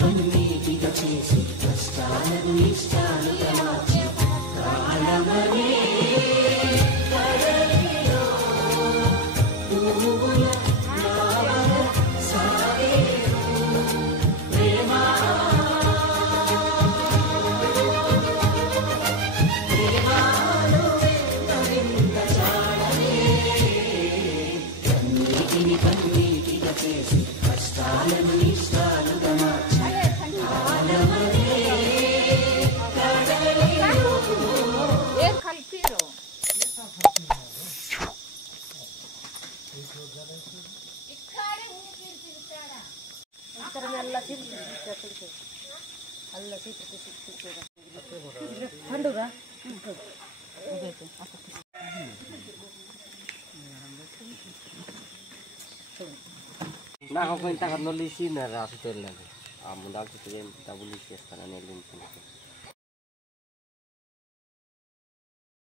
కన్నీటిగా చేసి కష్టాలను ఇష్టాలుగా మార్చి ప్రాణమనే కడలిలో పువ్వుల నావల సాగేను ప్రేమ ప్రేమలో వెంట చాడలే కన్నీటిగా చేసి కష్టాలను ఇష్టాలుగా మార్చి పండుగ నాకు ఇంత కర్నూలు ఇచ్చి రాసి వెళ్ళాలి ఆ ముందాలు చుట్టూ డబ్బులు ఇచ్చేస్తానని వెళ్ళింది